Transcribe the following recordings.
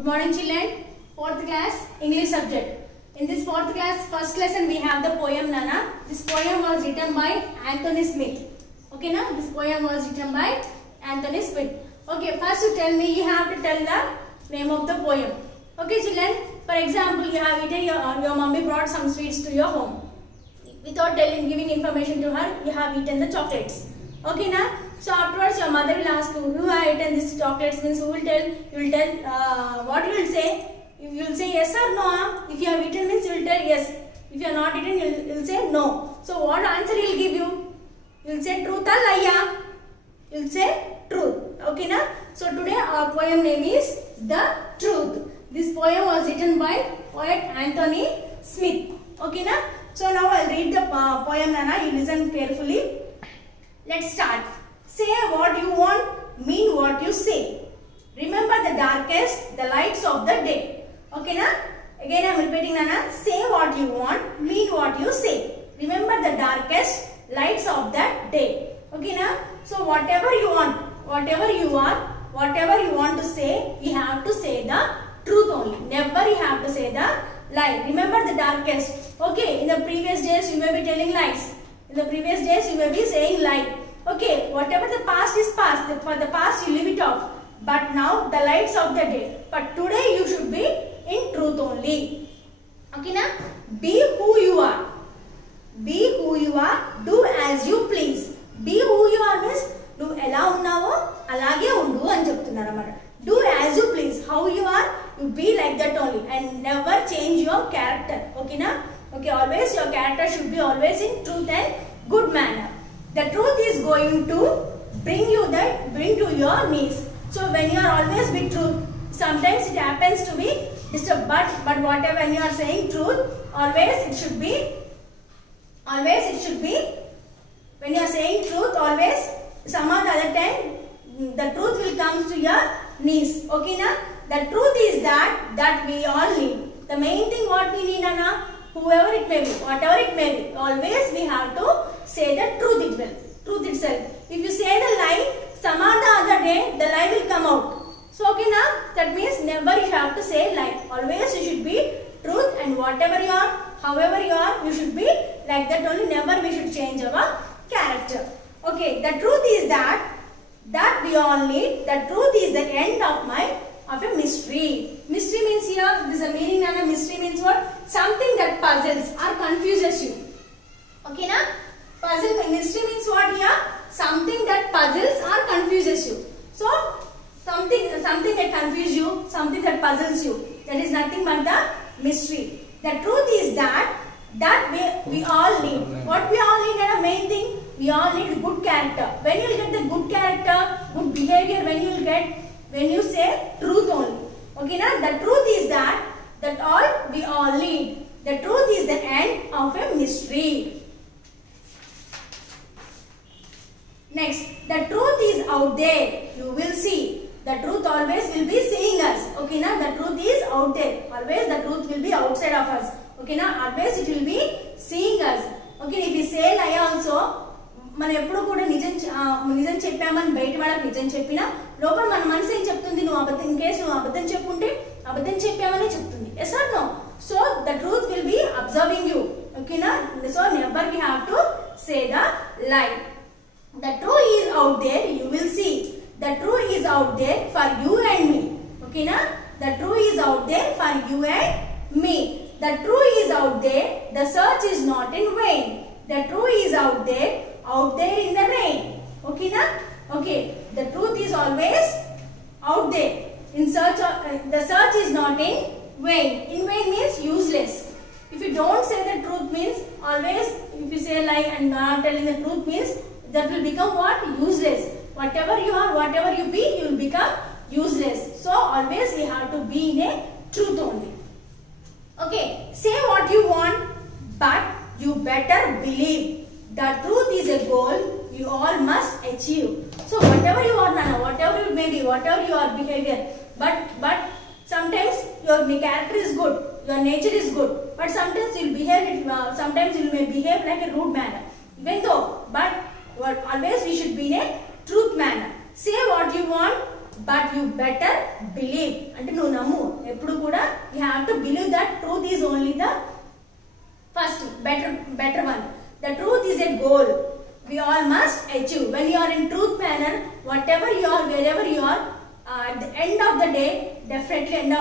Good morning children. 4th class English subject. In this 4th class first lesson we have the poem Nana. This poem was written by Anthony Smith. Okay na? This poem was written by Anthony Smith. Okay, first you tell me, you have to tell the name of the poem. Okay children, for example you have eaten your mommy brought some sweets to your home. Without giving information to her, you have eaten the chocolates. Okay na? So afterwards your mother will ask you, who have eaten these chocolates, means who will tell, you will tell, what you will say? You will say yes or no. If you have eaten means you will tell yes. If you have not eaten, you will say no. So what answer he will give you? You will say truth or lie? You will say truth. Okay na? So today our poem name is The Truth. This poem was written by poet Anthony Smith. Okay na? So now I will read the poem Nana. You listen carefully. Let's start. Say what you want, mean what you say. Remember the darkest, the lights of the day. Okay na? Again I am repeating Nana. Say what you want, mean what you say. Remember the darkest, lights of the day. Okay na? So whatever you want, whatever you are, whatever you want to say, you have to say the truth only. Never you have to say the lie. Remember the darkest. Okay, in the previous days you may be telling lies. In the previous days you may be saying lie. Okay, whatever the past is past. For the past you leave it off. But now the lights of the day. But today you should be in truth only. Okay na? Be who you are. Be who you are. Do as you please. Be who you are means నువ్వు ఎలా ఉన్నావో అలాగే ఉండు అని చెప్తున్నారు అన్నమాట. Do as you please. How you are, you be like that only and never change your character. Okay na? Okay, always your character should be always in truth and good manner. The truth is going to bring to your knees. So when you are always with truth, sometimes it happens to be disturbed. But whatever when you are saying truth, always it should be. When you are saying truth, always some other time the truth will come to your knees. Okay na? The truth is that we all need. The main thing what we need, Anna, whoever it may be, whatever it may be, always we have to say the truth itself. If you say the lie, some other day the lie will come out. So okay na? That means never you have to say lie. Always you should be truth, and whatever you are, however you are, you should be like that only. Never we should change our character. Okay, the truth is that we all need. The truth is the end of a mystery. Mystery means here, this is a meaning and a mystery means what? Something that puzzles or confuses you. Okay na? Mystery means what here? Something that puzzles or confuses you. So, something that confuses you, something that puzzles you. That is nothing but the mystery. The truth is that we all need. What we all need and a main thing, we all need good character. When you will get the good character, good behavior, when you say truth only. Okay na? The truth is that all we all need. The truth is the end of a mystery. Next, the truth is out there. You will see. The truth always will be seeing us. Okay na? The truth is out there. Always the truth will be outside of us. Okay na? Always it will be seeing us. Okay, if we say lie also, మనం ఎప్పుడు కూడా నిజం చెప్పామని బయట వాళ్ళకి నిజం చెప్పినా లోపల మన మనసు ఏం చెప్తుంది, నువ్వు అబద్ధం చెప్పుంటే అబద్ధం చెప్పామని చెప్తుంది. Yes or no? So the truth will be observing you. Okay na? So never we have to say the lie. The truth is out there, you will see. The truth is out there for you and me. Okay na? The truth is out there for you and me. The truth is out there, the search is not in vain. The truth is out there in the rain. Okay na? Okay, the truth is always out there. The search is not in vain. In vain means useless. If you don't say the truth means always, if you say lie and not telling the truth means that will become what? Useless. Whatever you are, whatever you be, you will become useless. So always we have to be in a truth only. Okay, say what you want, but you better believe. The truth is a goal you all must achieve. So whatever you are, Nana, whatever you may be, whatever your behavior, but sometimes your character is good, your nature is good, but sometimes you may behave like a rude manner. Even though, but always we should be in a truth manner. Say what you want, but you better believe. అంటే నువ్వు నమ్ము. ఎప్పుడు కూడా you have to believe that truth is only the first better one. The truth is a goal we all must achieve. When you are in truth manner, whatever you are, wherever you are, at the end of the day, definitely end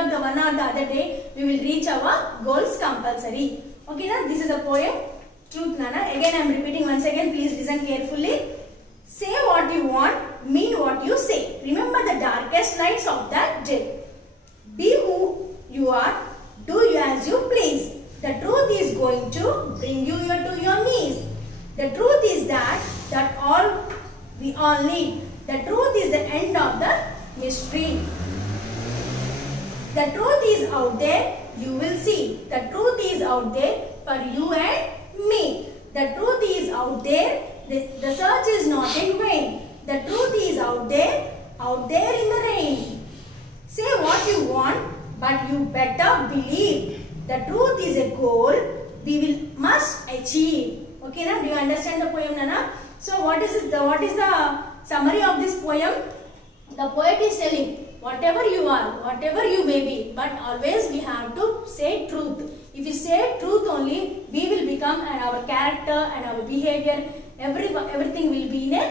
of the one or the other day, we will reach our goals compulsory. Okay, now this is a poem, Truth Nana. Again I am repeating once again, please listen carefully. Say what you want, mean what you say. Remember the darkest nights of that day. Be who you are, do as you please. The truth is going to bring you to your knees. The truth is that all we all need. The truth is the end of the mystery. The truth is out there, you will see. The truth is out there for you and me. The truth is out there, the search is not in vain. The truth is out there in the rain. Say what you want, but you better believe. The truth is a goal we must achieve. Okay, now do you understand the poem, Nana? So what is the summary of this poem? The poet is telling, whatever you are, whatever you may be, but always we have to say truth. If you say truth only, we will become, and our character and our behavior, everything will be in a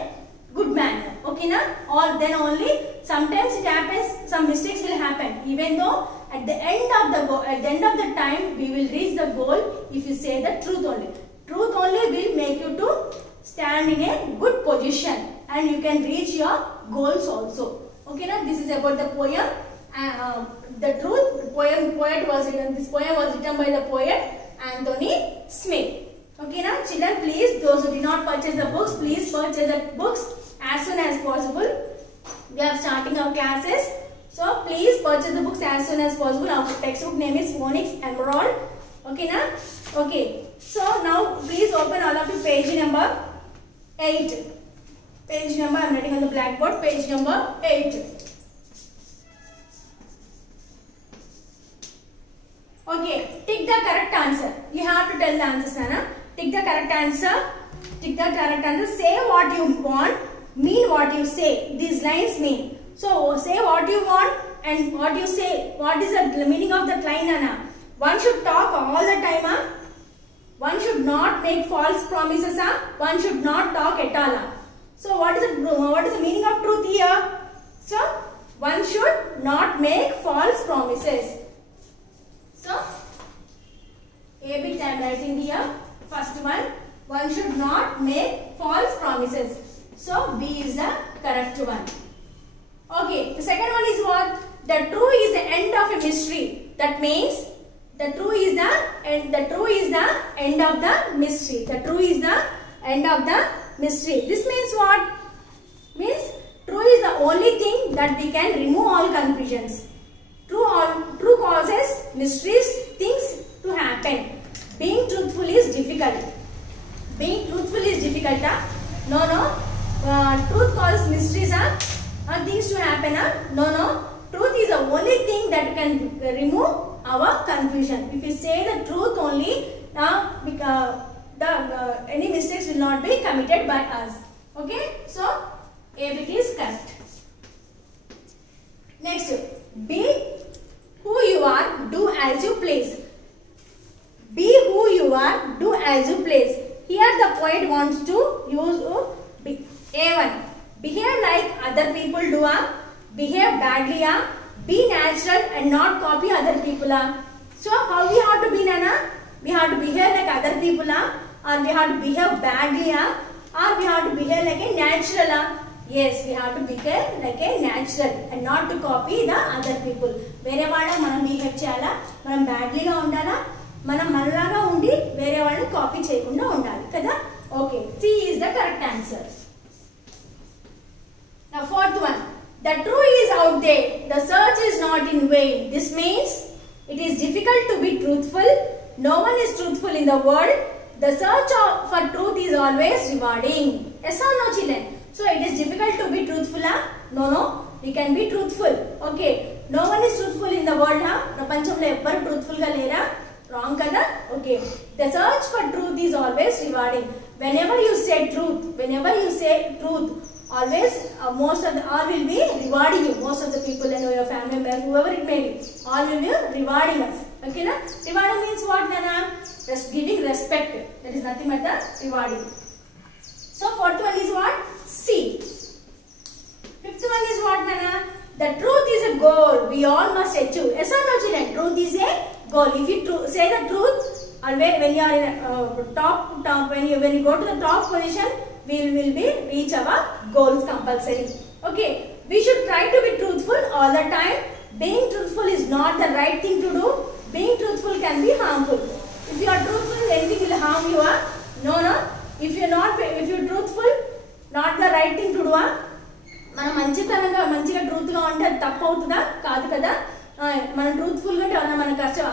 good manner. Okay, na? Or then only sometimes it happens, some mistakes will happen. Even though at the end of the time we will reach the goal if you say the truth only. Truth only will make you to stand in a good position and you can reach your goals also. Okay, now this is about the poem. The truth poet was written. This poem was written by the poet Anthony Smith. Okay, now children, please, those who did not purchase the books, please purchase the books as soon as possible. We are starting our classes, so please purchase the books as soon as possible. Our textbook name is Phonics Emerald. Okay, now? Okay. So now please open all of you page number 8. Page number, I am writing on the blackboard, page number 8. Okay, tick the correct answer. You have to tell the answers, Nana. Tick the correct answer. Tick the correct answer. Say what you want, mean what you say. These lines mean. So say what you want and what you say. What is the meaning of that line, Nana? One should talk all the time, huh? One should not make false promises, huh? One should not talk at all, huh? So what is the meaning of truth here? So one should not make false promises. So A bit I am writing here. First one should not make false promises. So B is the correct one. Okay, the second one is what? The truth is the end of a mystery. That means the truth is the end of the mystery. The truth is the end of the mystery. This means what? Means truth is the only thing that we can remove all confusions. True causes mysteries, things to happen. Being truthful is difficult. Being truthful is difficult, huh? No. Truth causes mysteries, huh? Things to happen, huh? No. Truth is the only thing that can remove our confusion. If you say the truth only, any mistakes will not be committed by us. Okay, so A bit is correct. Next, be who you are, do as you please. Be who you are, do as you please. Here the poet wants to use A1. Behave like other people do. Behave badly. Be natural and not copy other people. So how we have to be, Nana? We have to behave like other people, or we have to behave badly, or we have to behave like a natural. Yes, we have to behave like a natural and not to copy the other people. వేరే వాళ్ళ మనం behave చేయాలా, మనం బ్యాడ్లీగా ఉండాలా, మనం మనలాగా ఉండి వేరే వాళ్ళని కాపీ చేయకుండా ఉండాలి కదా. Okay, C is the correct answer. Now fourth one, the truth is out there, the search is not in vain. This means it is difficult to be truthful. No one is truthful in the world. The search for truth is always rewarding. Yes or no, children? So it is difficult to be truthful, huh? No, we can be truthful. Okay, no one is truthful in the world, huh? Prapanchamlo evvaru truthful ga lera? Wrong kada? Okay, the search for truth is always rewarding. Whenever you say truth, always all will be rewarding you. Most of the people and your family members, whoever it may be, all will be rewarding us. Okay, na? Rewarding means what, Nana? Just giving respect. That is nothing but the rewarding. So fourth one is what? C. Fifth one is what, Nana? The truth is a goal we all must achieve. Yes or no, children? Truth is a goal. If you say the truth, always when you are in top, when you go to the top position, we will be reach our goals compulsory. Okay, we should try to be truthful all the time. Being truthful is not the right thing to do. Being truthful can be harmful. If you are truthful, anything will harm you. No. If you're truthful, not the right thing to do. మనం మంచిగా truth గా ఉంటే అది తప్పు అవుతుందా? కాదు కదా. మనం ట్రూత్ఫుల్ గా ఉంటే మన కష్టం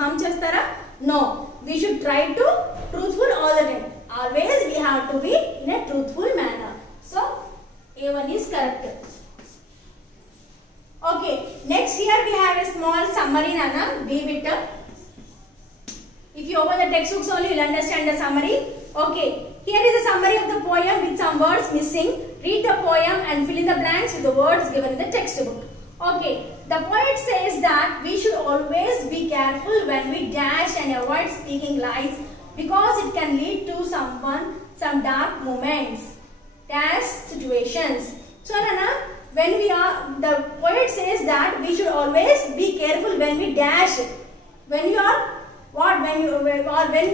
హామ్ చేస్తారా? No. We should try to truthful all the time. Always we have to be in a truthful manner. So A1 is correct. Okay, next here we have a small summary, Nana. Be bit. If you open the textbooks only, you will understand the summary. Okay, here is a summary of the poem with some words missing. Read the poem and fill in the blanks with the words given in the textbook. Okay, the poet says that we should always be careful when we dash and avoid speaking lies because it can lead to some dark moments, dash situations. So, Nana, the poet says that we should always be careful when we dash. When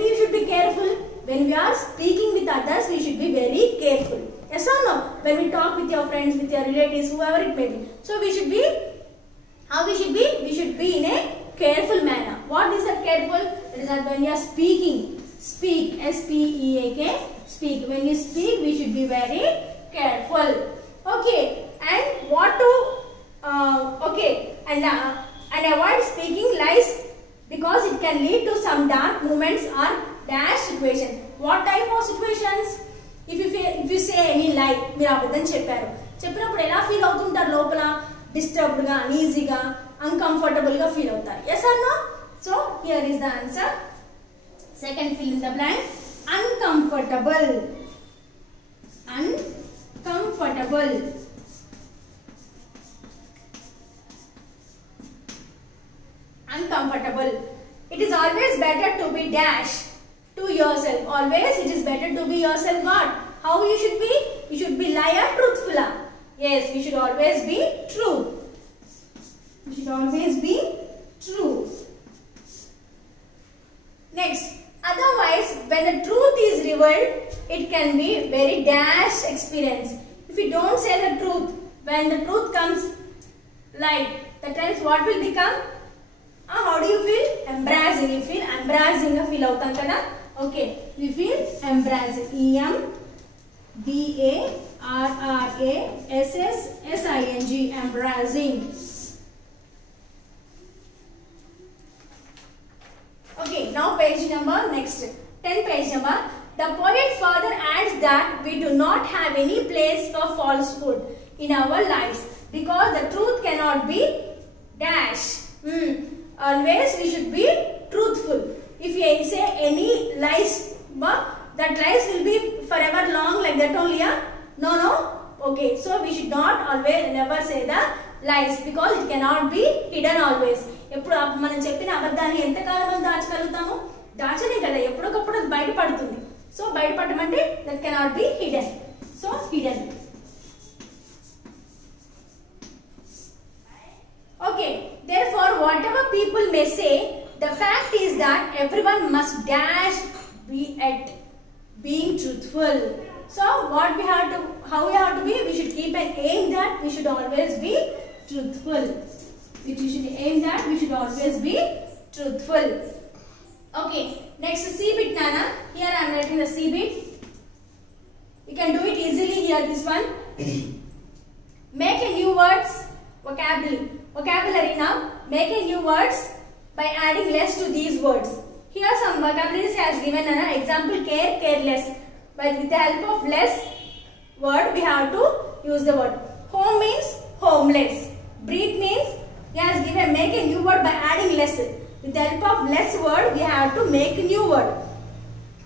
we should be careful when we are speaking with others, we should be very careful. Yes or no? When we talk with your friends, with your relatives, whoever it may be. So we should be, how we should be? We should be in a careful manner. What is that careful? It is that when you are speaking, speak, S-P-E-A-K, speak. When you speak, we should be very careful. Okay, and and avoid speaking lies because it can lead to some dark moments or dash situations. What type of situations? If you say any lie, మీరు అబద్ధం చెప్పినప్పుడు ఎలా feel అవుతుంటారు? లోపల disturbed గా, అన్ఈజీగా, uncomfortable గా feel అవుతారు. yes or no? So here is the answer. Second, fill in the blank. Uncomfortable. Uncomfortable. It is always better to be dash to yourself. Always it is better to be yourself. What? How you should be? You should be liar, truthful. Yes, we should always be true. We should always be true. Next, otherwise when the truth is revealed, it can be very dash experience. If you don't say the truth, when the truth comes light, that times what will become? How do you feel? Embarrassing. You feel embarrassing. Feel out kada? Okay, we feel embarrassing. E-M-B-A-R-R-A-S-S-S-I-N-G. Embarrassing. Okay, now page number next. 10 page number. The poet further adds that we do not have any place for falsehood in our lives because the truth cannot be dash. Always we should be truthful. If you say any lies, that lies will be forever long like that only. No. Okay, so we should not always never say the lies because it cannot be hidden always. ఎప్పుడు మనం చెప్పిన అబద్ధాన్ని ఎంత కాలం మనం దాచగలుగుతాము? దాచనే కదా, ఎప్పుడొకప్పుడు అది బయటపడుతుంది. సో బయటపడమంటే that cannot be hidden. So hidden. Okay, therefore whatever people may say, the fact is that everyone must dash be at being truthful. So how we have to be? We should keep an aim that we should always be truthful. We should aim that we should always be truthful. Okay, next C bit, Nana. Here I am writing the C bit. You can do it easily here, this one. Make a new words, vocabulary now. Make a new words by adding less to these words. Here some vocabularies has given an example: care, careless. But with the help of less word, we have to use the word. Home means homeless. Breed means he has given make a new word by adding less. With the help of less word, we have to make a new word.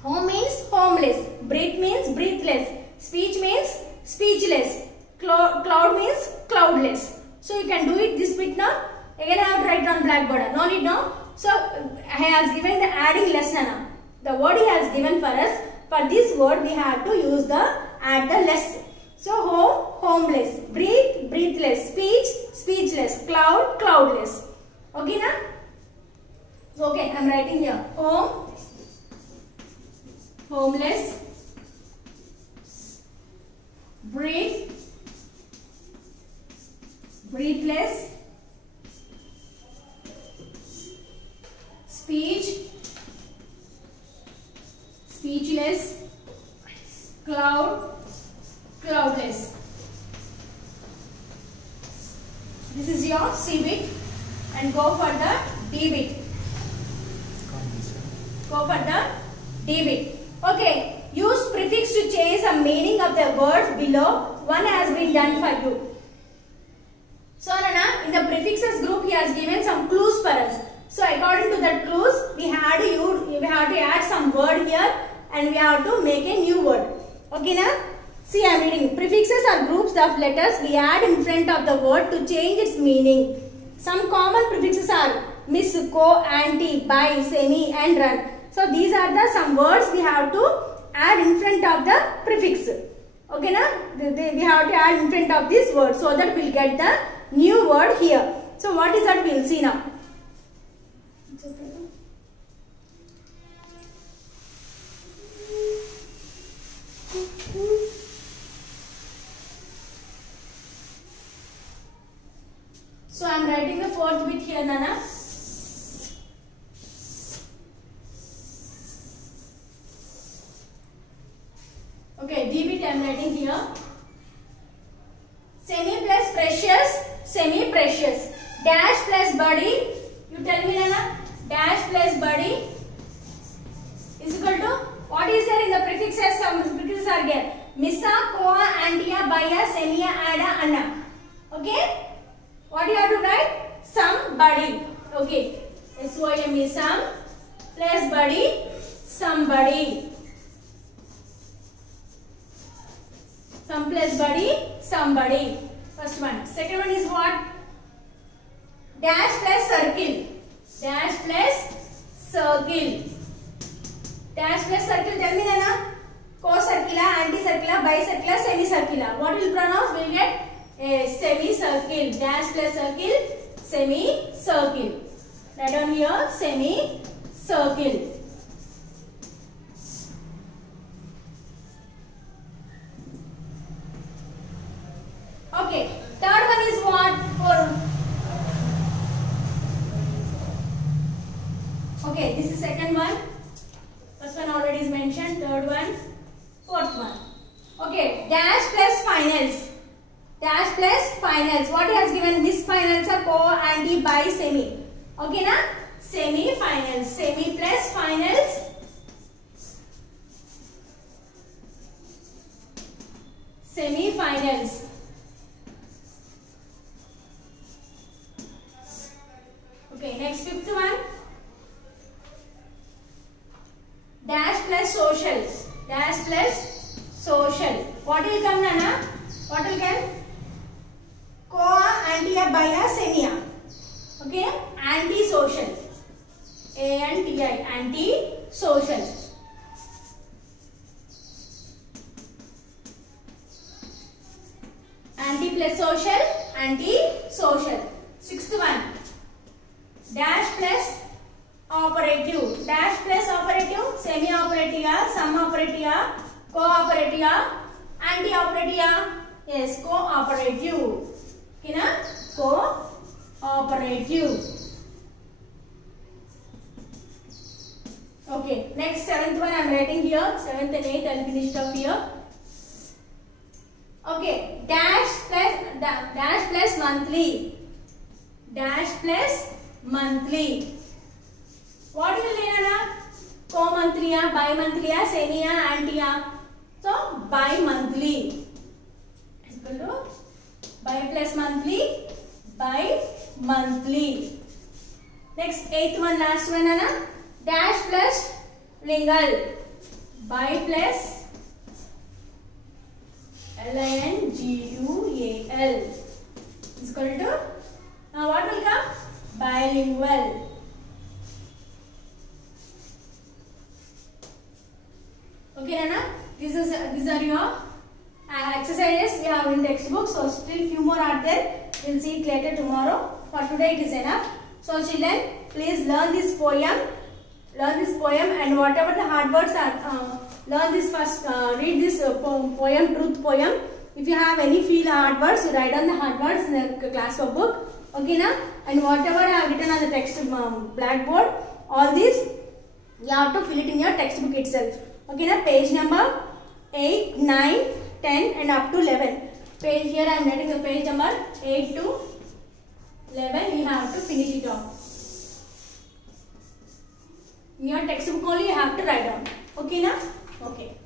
Home means homeless. Breathe means breathless. Speech means speechless. Cloud means cloudless. So you can do it this bit now. Again I have to write on blackboard. No need now. So he has given the adding less now. The word he has given for us. For this word we have to use the add the less. So home, homeless. Breathe, breathless. Speech, speechless. Cloud, cloudless. Okay na? So okay, I am writing here. Home, homeless. Breathe, breathless. Speech, speechless. Cloud, cloudless. This is your C bit and go for the D bit. Go for the D bit. Okay. Use prefix to change the meaning of the words below. One has been done for you. So Nana, in the prefixes group he has given some clues for us. So according to that clues, we have to add some word here and we have to make a new word. Okay na? See, I am reading. Prefixes are groups of letters we add in front of the word to change its meaning. Some common prefixes are miss, co, anti, by, semi and run. So these are the some words we have to add in front of the prefix. Okay na? We have to add in front of this word so that we will get the new word here. So what is that we will see now. So I am writing the fourth bit here, Nana. Okay, D bit I am writing here. Semi plus precious, semi precious. Dash plus buddy. You tell me, Nana. Dash plus buddy is equal to what is there in the prefixes? Some prefixes are there. Missa, koa, antia, baya, semia, ada, anna. Okay. What you have to write? Somebody. Okay. S-O-M-E, some plus buddy, somebody. Some plus buddy, somebody. First one. Second one is what? Dash plus circle. Dash plus circle. Dash plus circle. Tell me, Nana. Co-circular, anti-circular, bicircular, semicircular. What will pronounce? We will get a semicircle. Dash plus circle, semicircle. Write down here, semicircle. Okay. Third one is what? Okay, this is second one. First one already is mentioned. Third one. Fourth one. Okay. Dash plus finals. Dash plus finals. What he has given? This finals are co, anti, bi, semi. Okay na? Semi finals. Semi plus finals. Semi finals. Okay, next fifth one. Dash plus social. Dash plus social. What will come, Nana? What will come? Coa, antia, bia, semia. Okay? Anti-social. A-N-T-I. Anti-social. Anti plus social. Anti-social. Sixth one. Dash plus operative. Dash plus operative. Semi-operative. Sum-operative. Co-operative. Anti-operative. Yes, co-operative. Okay, na? Co-operative. Okay, next seventh one I am writing here. Seventh and eighth I will finish it up here. Okay, dash plus monthly. Dash plus monthly. What will be, Nana? Co-monthly, bi-monthly, semi, anti. So bi-monthly. Equal to bi plus monthly, bi-monthly. Next, eighth one, last one, Nana. Dash plus lingual. Bi plus Lingual is equal to, now what will come? Bilingual. Okay, Nana, these are your exercises we have in textbook. So still few more are there. We'll see it later tomorrow. For today it is enough. So children, please learn this poem. Learn this poem, and whatever the hard words are, learn this first. Read this poem, truth poem. If you have any hard words, you write down the hard words in the class book. Okay, na? And whatever I have written on the text blackboard, all these you have to fill it in your textbook itself. Okay, na? Page number 8, 9, 10 and up to 11. Page here I am writing the page number 8 to 11. You have to finish it off. In your textbook only you have to write down. Okay, na? Okay.